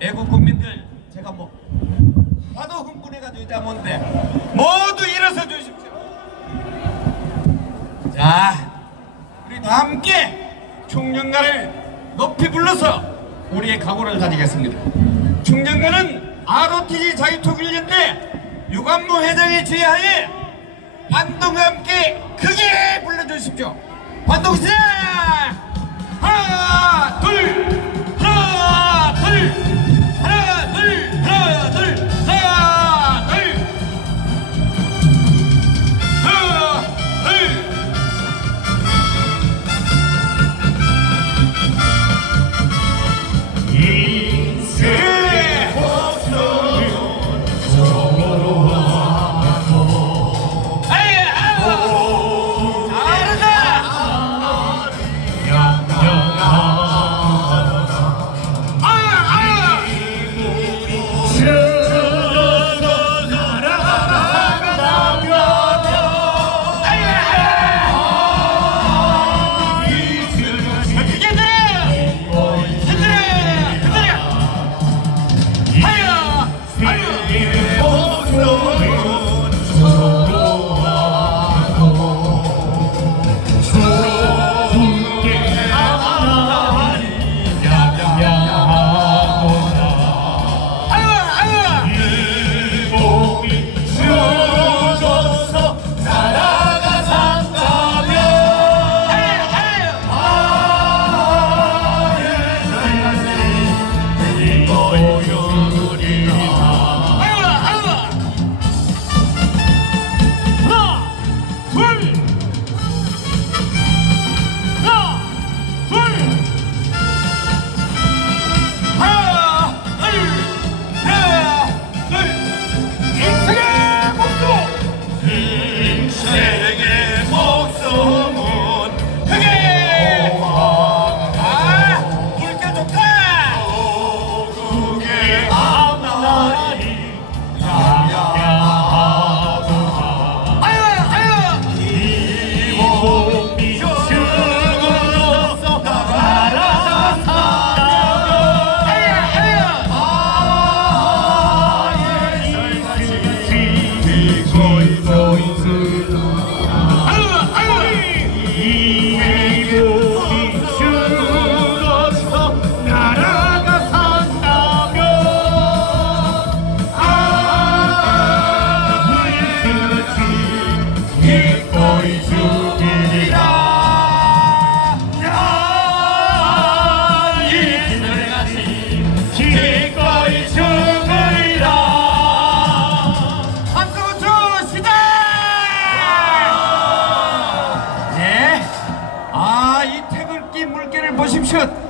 애국 국민들 제가 뭐 하도 흥분해가지고 이제 뭔데 네. 모두 일어서 주십시오. 자, 우리 다 함께 충정가를 높이 불러서 우리의 각오를 다지겠습니다. 충정가는 ROTG 자유통일연대 유관무 회장의 지휘하에 반동과 함께 크게 불러주십시오. 반동 시작! 보십시오.